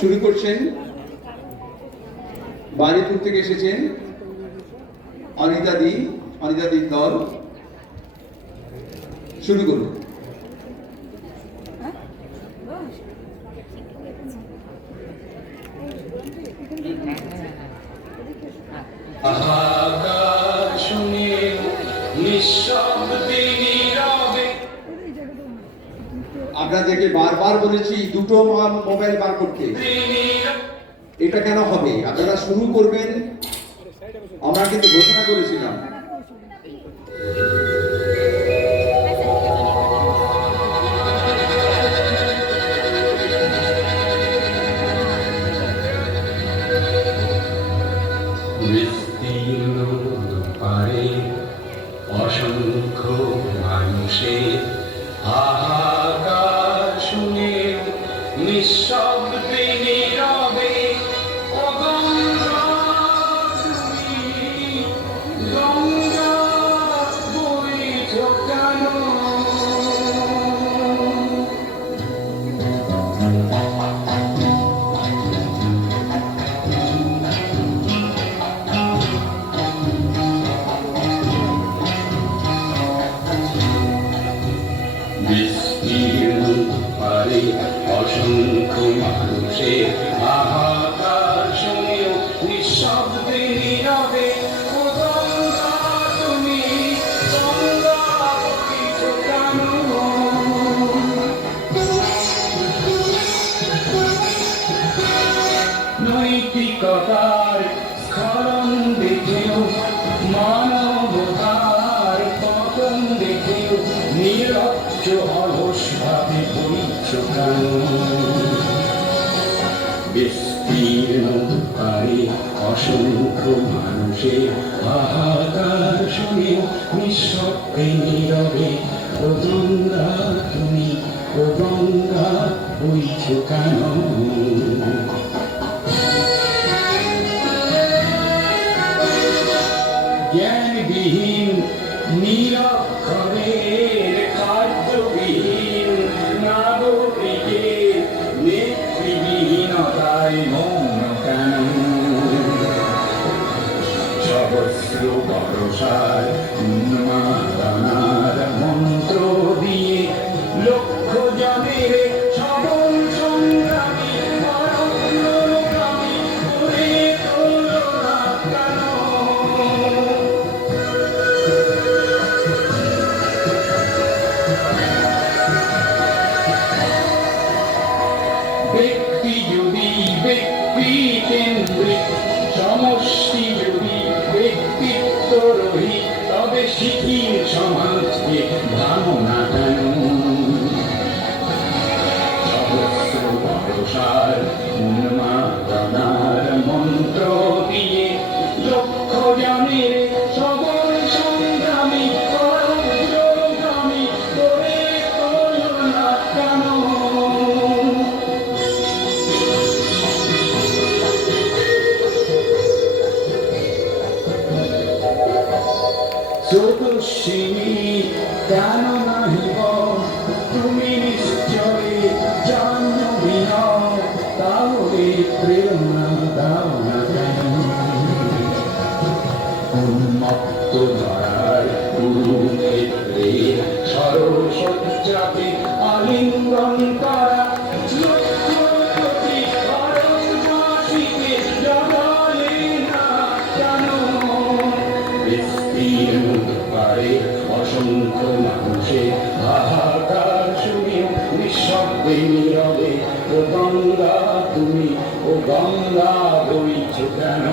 শুরু করছেন বাড়িপুর থেকে এসেছেন অনিতাদির দল। শুরু করুন। আপনাদেরকে বারবার বলেছি দুটো মোবাইল বার করতে। এটা কেন হবে? আপনারা শুরু করবেন, আমরা কিন্তু ঘোষণা করেছিলাম। অসংখ্য মানুষের হাহাকার শুনে নিঃশব্দে নীরবে ও গঙ্গা বইছ কেন? অসংখ্য মানুষের হাহাকার শুনেও নিঃশব্দে নীরবে ও গঙ্গা তুমি গঙ্গা বইছ কেন? নৈতিকতার স্খলন দেখেও মানবতার পতন দেখেও নিরজ্জ অলস ভাবে বইছ কেন? বিস্তীর্ণ পারে অসংখ্য মানুষের হাহাকার শুনে নিঃশব্দে নীরবে ও গঙ্গা তুমি ও গঙ্গা বইছ কেন? জ্ঞানবিহীন নিরক্ষরের কার্যবিহীন নাগরিকের নেতৃবিহীনতায় মৌন কেন? সহস্র বর্ষার উন্মাদনার মন্ত্র দিয়ে লক্ষ জনের সবল সংগ্রামী অরণ্যগামী করে তোলো না কেন? ব্যক্তি যদি ব্যক্তি কেন্দ্রিক, সমষ্টি যদি ব্যক্তিত্ব রহিত, তবে শিথিল সমাজকে ভাবনা কেন? সহস্র বর্ষার উন্মাদনার মন্ত্র দিয়ে লক্ষ জনের সবল সংগ্রামী অগ্রগামী করে তোলো না কেন? চতুর্শিনী কেন নাহিব তুমি নিশ্চয় জাহ্নবী নও, তাহলে প্রেরণা দাও না কেন? উন্মত্ত ধরার কুরুক্ষেত্রে সরসজ্জাতে আলিঙ্গন করা অসংখ্য মানুষের হাহাকার শুনে নিঃশব্দে নীরবে ও গঙ্গা তুমি ও গঙ্গা বইছ কেন?